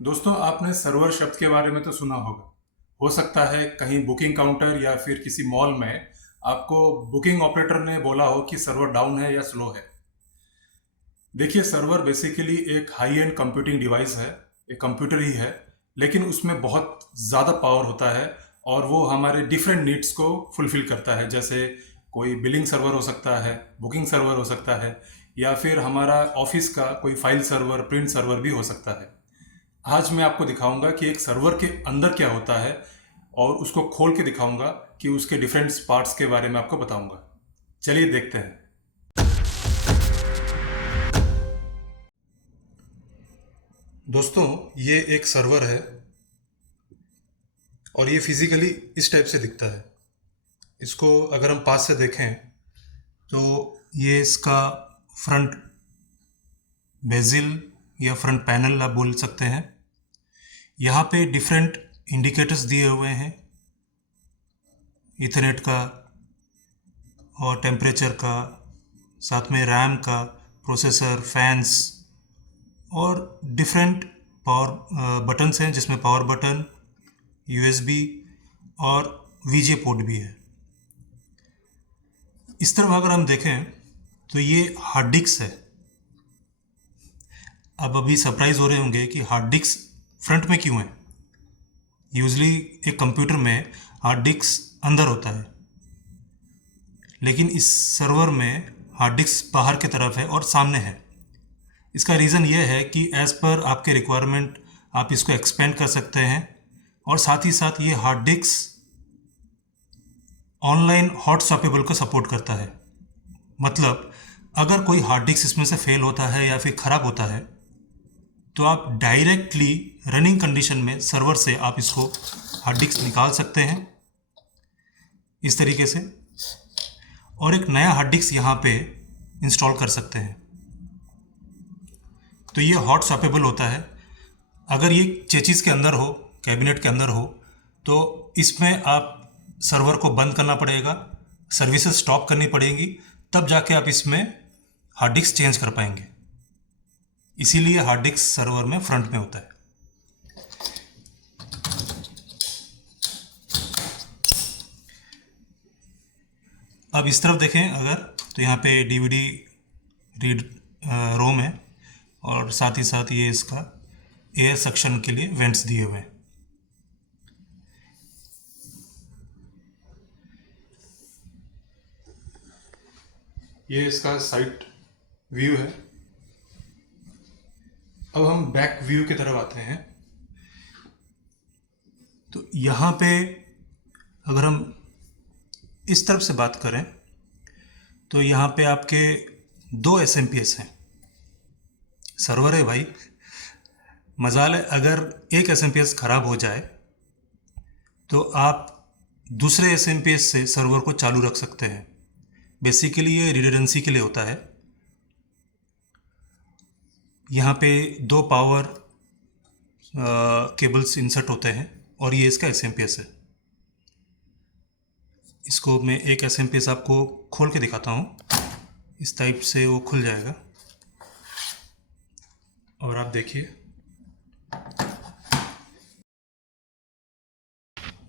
दोस्तों, आपने सर्वर शब्द के बारे में तो सुना होगा। हो सकता है कहीं बुकिंग काउंटर या फिर किसी मॉल में आपको बुकिंग ऑपरेटर ने बोला हो कि सर्वर डाउन है या स्लो है। देखिए, सर्वर बेसिकली एक हाई एंड कंप्यूटिंग डिवाइस है, एक कंप्यूटर ही है, लेकिन उसमें बहुत ज़्यादा पावर होता है और वो हमारे डिफरेंट नीड्स को फुलफिल करता है। जैसे कोई बिलिंग सर्वर हो सकता है, बुकिंग सर्वर हो सकता है, या फिर हमारा ऑफिस का कोई फाइल सर्वर, प्रिंट सर्वर भी हो सकता है। आज मैं आपको दिखाऊंगा कि एक सर्वर के अंदर क्या होता है और उसको खोल के दिखाऊंगा कि उसके डिफरेंट पार्ट्स के बारे में आपको बताऊंगा। चलिए देखते हैं। दोस्तों, ये एक सर्वर है और ये फिजिकली इस टाइप से दिखता है। इसको अगर हम पास से देखें तो ये इसका फ्रंट बेजिल या फ्रंट पैनल आप बोल सकते हैं। यहाँ पे डिफरेंट इंडिकेटर्स दिए हुए हैं, इथरनेट का और टेम्परेचर का, साथ में रैम का, प्रोसेसर, फैंस और डिफरेंट पावर बटन्स हैं जिसमें पावर बटन, यूएसबी और वीजे पोर्ट भी है। इस तरफ अगर हम देखें तो ये हार्ड डिस्क है। अब अभी सरप्राइज हो रहे होंगे कि हार्ड डिस्क फ्रंट में क्यों है। यूजली एक कंप्यूटर में हार्ड डिस्क अंदर होता है, लेकिन इस सर्वर में हार्ड डिस्क बाहर की तरफ है और सामने है। इसका रीज़न ये है कि एज़ पर आपके रिक्वायरमेंट आप इसको एक्सपेंड कर सकते हैं और साथ ही साथ ये hard disk online hot swappable को सपोर्ट करता है। मतलब अगर कोई हार्ड डिस्क इसमें से फेल होता है या फिर ख़राब होता है तो आप डायरेक्टली रनिंग कंडीशन में सर्वर से आप इसको हार्ड डिस्क निकाल सकते हैं इस तरीके से, और एक नया हार्ड डिस्क यहाँ पे इंस्टॉल कर सकते हैं। तो ये हॉट स्वैपेबल होता है। अगर ये चेचिस के अंदर हो, कैबिनेट के अंदर हो, तो इसमें आप सर्वर को बंद करना पड़ेगा, सर्विसेज स्टॉप करनी पड़ेगी, तब जाके आप इसमें हार्ड डिस्क चेंज कर पाएंगे। इसीलिए हार्ड डिस्क सर्वर में फ्रंट में होता है। अब इस तरफ देखें अगर, तो यहाँ पे डीवीडी रीड रोम है और साथ ही साथ ये इसका एयर सक्शन के लिए वेंट्स दिए हुए हैं। ये इसका साइड व्यू है। अब हम बैक व्यू की तरफ आते हैं। तो यहाँ पे अगर हम इस तरफ से बात करें तो यहाँ पे आपके दो एसएमपीएस हैं। सर्वर है भाई, मजाल है अगर एक एसएमपीएस ख़राब हो जाए तो आप दूसरे एसएमपीएस से सर्वर को चालू रख सकते हैं। बेसिकली ये रिडंडेंसी के लिए होता है। यहाँ पे दो पावर केबल्स इंसर्ट होते हैं और ये इसका एसएमपीएस है। इसको मैं एक एसएमपीएस आपको खोल के दिखाता हूँ। इस टाइप से वो खुल जाएगा और आप देखिए,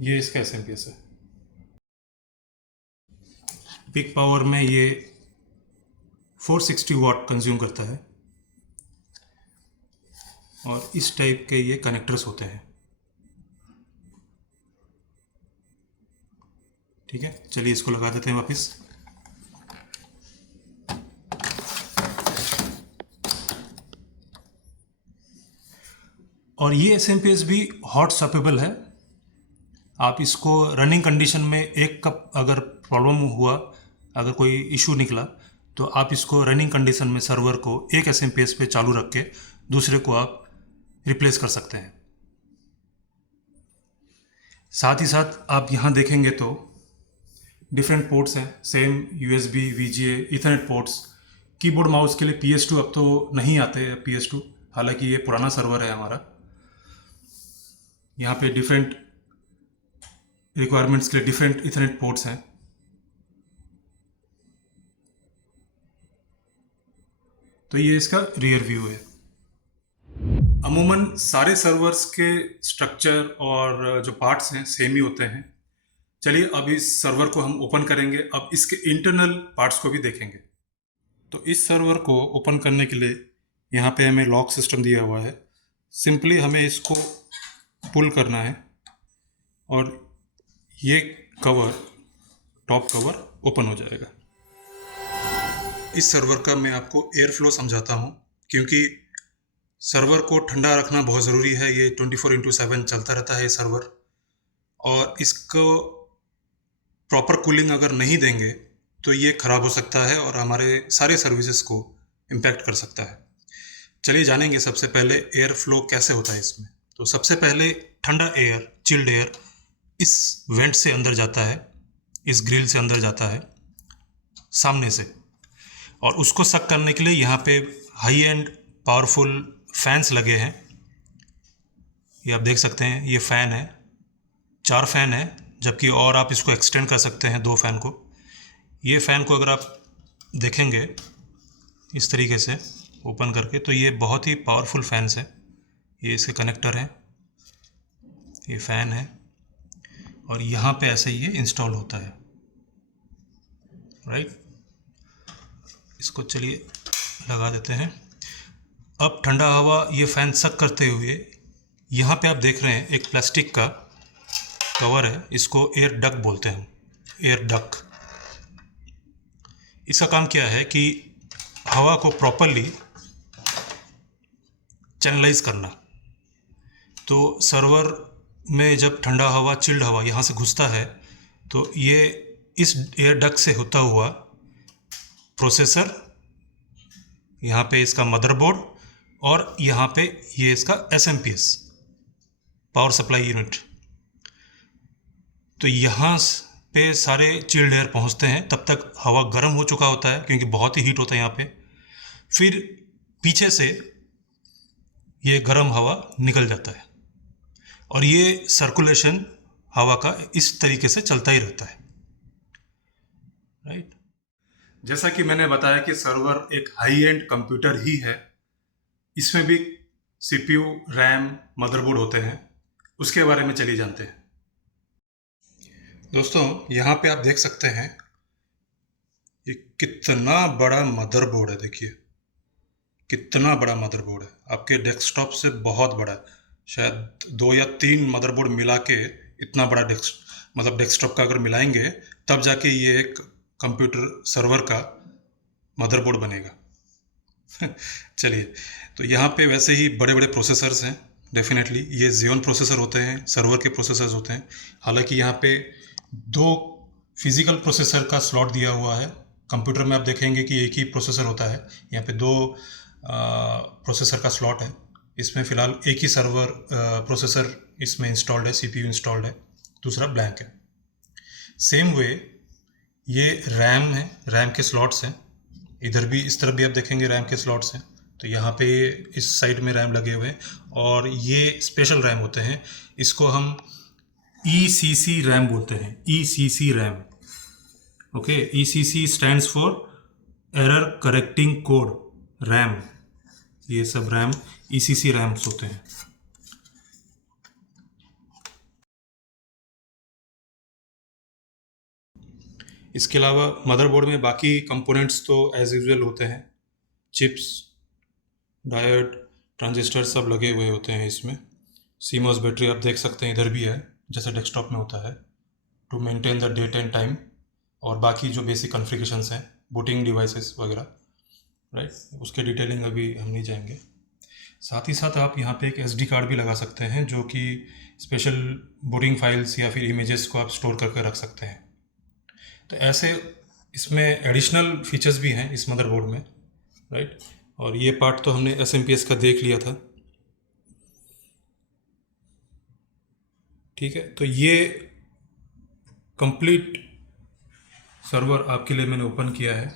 ये इसका एसएमपीएस है। पिक पावर में ये 460 वाट कंज्यूम करता है और इस टाइप के ये कनेक्टर्स होते हैं। ठीक है, चलिए इसको लगा देते हैं वापस। और ये एसएमपीएस भी हॉट स्वैपेबल है। आप इसको रनिंग कंडीशन में एक कप अगर प्रॉब्लम हुआ, अगर कोई इशू निकला, तो आप इसको रनिंग कंडीशन में सर्वर को एक एसएमपीएस पे चालू रख के दूसरे को आप रिप्लेस कर सकते हैं। साथ ही साथ आप यहाँ देखेंगे तो डिफरेंट पोर्ट्स हैं, same USB, VGA, Ethernet ports. Keyboard mouse के लिए PS2 अब तो नहीं आते हैं, PS2, हालांकि ये पुराना सर्वर है हमारा। यहाँ पे डिफरेंट रिक्वायरमेंट्स के लिए डिफरेंट इथरनेट पोर्ट्स हैं। तो ये इसका रियर व्यू है। अमूमन सारे सर्वर्स के स्ट्रक्चर और जो पार्ट्स हैं सेम ही होते हैं। चलिए अब इस सर्वर को हम ओपन करेंगे। अब इसके इंटरनल पार्ट्स को भी देखेंगे। तो इस सर्वर को ओपन करने के लिए यहाँ पे हमें लॉक सिस्टम दिया हुआ है। सिंपली हमें इसको पुल करना है और ये कवर, टॉप कवर ओपन हो जाएगा। इस सर्वर का मैं आपको एयर फ्लो समझाता हूँ, क्योंकि सर्वर को ठंडा रखना बहुत ज़रूरी है। ये 24/7 चलता रहता है ये सर्वर, और इसको प्रॉपर कूलिंग अगर नहीं देंगे तो ये ख़राब हो सकता है और हमारे सारे सर्विसेज को इम्पैक्ट कर सकता है। चलिए जानेंगे सबसे पहले एयर फ्लो कैसे होता है इसमें। तो सबसे पहले ठंडा एयर, चिल्ड एयर इस वेंट से अंदर जाता है, इस ग्रिल से अंदर जाता है सामने से, और उसको सक करने के लिए यहाँ पे हाई एंड पावरफुल फैंस लगे हैं। ये आप देख सकते हैं, ये फ़ैन है, 4 फ़ैन है, जबकि और आप इसको एक्सटेंड कर सकते हैं 2 फ़ैन को। ये फ़ैन को अगर आप देखेंगे इस तरीके से ओपन करके, तो ये बहुत ही पावरफुल फैंस है। ये इसके कनेक्टर हैं, ये फ़ैन है, और यहाँ पे ऐसे ये इंस्टॉल होता है, राइट। इसको चलिए लगा देते हैं। अब ठंडा हवा ये फ़ैन सक करते हुए, यहाँ पे आप देख रहे हैं एक प्लास्टिक का कवर है, इसको एयर डक बोलते हैं, एयर डक। इसका काम क्या है कि हवा को प्रॉपरली चैनलाइज करना। तो सर्वर में जब ठंडा हवा, चिल्ड हवा यहाँ से घुसता है, तो ये इस एयर डक से होता हुआ प्रोसेसर, यहाँ पे इसका मदरबोर्ड, और यहाँ पे ये इसका SMPS, पावर सप्लाई यूनिट, तो यहाँ पे सारे चिल्ड एयर पहुँचते हैं। तब तक हवा गर्म हो चुका होता है, क्योंकि बहुत ही हीट होता है यहाँ पे। फिर पीछे से ये गर्म हवा निकल जाता है, और ये सर्कुलेशन हवा का इस तरीके से चलता ही रहता है, राइट। जैसा कि मैंने बताया कि सर्वर एक हाई एंड कंप्यूटर ही है। इसमें भी CPU, रैम, मदरबोर्ड होते हैं। उसके बारे में चलिए जानते हैं। दोस्तों, यहाँ पे आप देख सकते हैं ये कितना बड़ा मदरबोर्ड है। देखिए कितना बड़ा मदरबोर्ड है, आपके डेस्कटॉप से बहुत बड़ा है। शायद 2 या 3 मदरबोर्ड मिला के इतना बड़ा डेस्कटॉप का अगर मिलाएंगे, तब जाके ये एक कंप्यूटर सर्वर का मदरबोर्ड बनेगा। चलिए, तो यहाँ पे वैसे ही बड़े बड़े प्रोसेसर्स हैं। डेफिनेटली ये Xeon प्रोसेसर होते हैं, सर्वर के प्रोसेसर्स होते हैं। हालांकि यहाँ पे 2 फिजिकल प्रोसेसर का स्लॉट दिया हुआ है। कंप्यूटर में आप देखेंगे कि एक ही प्रोसेसर होता है, यहाँ पे 2 प्रोसेसर का स्लॉट है। इसमें फ़िलहाल एक ही सर्वर प्रोसेसर इसमें इंस्टॉल्ड है, CPU इंस्टॉल्ड है, दूसरा ब्लैंक है। सेम वे ये रैम है, रैम के स्लॉट्स हैं। इधर भी, इस तरफ भी आप देखेंगे रैम के स्लॉट्स हैं। तो यहाँ पे इस साइड में रैम लगे हुए हैं, और ये स्पेशल रैम होते हैं। इसको हम ECC रैम बोलते हैं, ECC RAM. Okay, ECC stands for error correcting code RAM. ये सब रैम ECC रैम्स होते हैं। इसके अलावा मदरबोर्ड में बाकी कंपोनेंट्स तो एज यूजुअल होते हैं। चिप्स, डायोड, ट्रांजिस्टर सब लगे हुए होते हैं इसमें। CMOS बैटरी आप देख सकते हैं, इधर भी है, जैसे डेस्कटॉप में होता है, to maintain the date and time, और बाकी जो बेसिक कॉन्फ़िगरेशंस हैं, बूटिंग डिवाइसेस वगैरह, राइट। उसके डिटेलिंग अभी हम नहीं जाएंगे। साथ ही साथ आप यहाँ पे एक SD कार्ड भी लगा सकते हैं, जो कि स्पेशल बूटिंग फाइल्स या फिर इमेजेस को आप स्टोर करके रख सकते हैं। तो ऐसे इसमें एडिशनल फीचर्स भी हैं इस मदरबोर्ड में, राइट। और ये पार्ट तो हमने SMPS का देख लिया था, ठीक है। तो ये कंप्लीट सर्वर आपके लिए मैंने ओपन किया है,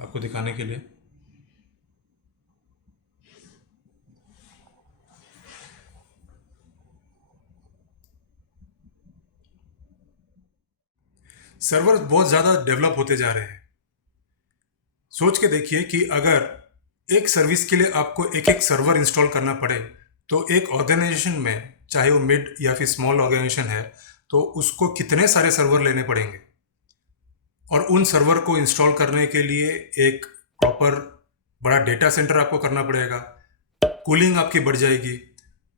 आपको दिखाने के लिए। सर्वर बहुत ज़्यादा डेवलप होते जा रहे हैं। सोच के देखिए कि अगर एक सर्विस के लिए आपको एक एक सर्वर इंस्टॉल करना पड़े, तो एक ऑर्गेनाइजेशन में, चाहे वो मिड या फिर स्मॉल ऑर्गेनाइजेशन है, तो उसको कितने सारे सर्वर लेने पड़ेंगे, और उन सर्वर को इंस्टॉल करने के लिए एक प्रॉपर बड़ा डेटा सेंटर आपको करना पड़ेगा। कूलिंग आपकी बढ़ जाएगी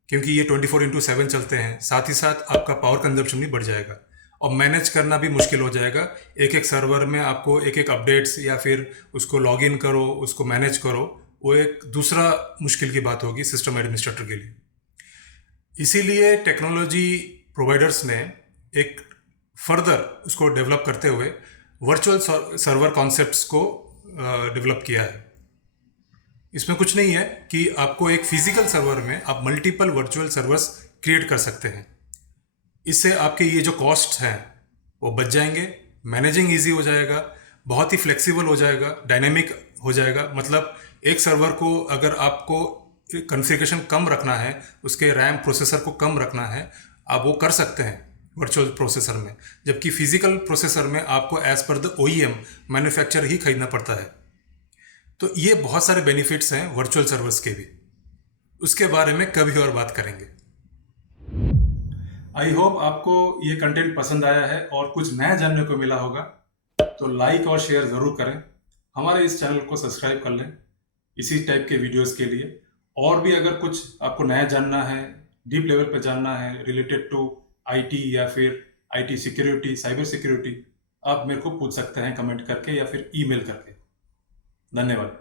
क्योंकि ये 24/7 चलते हैं। साथ ही साथ आपका पावर कंजप्शन भी बढ़ जाएगा और मैनेज करना भी मुश्किल हो जाएगा। एक एक सर्वर में आपको एक एक अपडेट्स या फिर उसको लॉग इन करो, उसको मैनेज करो, वो एक दूसरा मुश्किल की बात होगी सिस्टम एडमिनिस्ट्रेटर के लिए। इसीलिए टेक्नोलॉजी प्रोवाइडर्स ने एक फर्दर उसको डेवलप करते हुए वर्चुअल सर्वर कॉन्सेप्ट्स को डेवलप किया है। इसमें कुछ नहीं है कि आपको एक फिजिकल सर्वर में आप मल्टीपल वर्चुअल सर्वर्स क्रिएट कर सकते हैं। इससे आपके ये जो कॉस्ट हैं वो बच जाएंगे, मैनेजिंग इजी हो जाएगा, बहुत ही फ्लेक्सिबल हो जाएगा, डायनेमिक हो जाएगा। मतलब एक सर्वर को अगर आपको कॉन्फ़िगरेशन कम रखना है, उसके रैम प्रोसेसर को कम रखना है, आप वो कर सकते हैं वर्चुअल प्रोसेसर में, जबकि फिजिकल प्रोसेसर में आपको as per the OEM manufacture ही खरीदना पड़ता है। तो ये बहुत सारे बेनिफिट्स हैं वर्चुअल सर्वर्स के भी, उसके बारे में कभी और बात करेंगे। आई होप आपको ये कंटेंट पसंद आया है और कुछ नया जानने को मिला होगा। तो लाइक और शेयर ज़रूर करें, हमारे इस चैनल को सब्सक्राइब कर लें इसी टाइप के वीडियोस के लिए। और भी अगर कुछ आपको नया जानना है, डीप लेवल पे जानना है रिलेटेड टू IT या फिर IT सिक्योरिटी, साइबर सिक्योरिटी, आप मेरे को पूछ सकते हैं कमेंट करके या फिर ईमेल करके। धन्यवाद।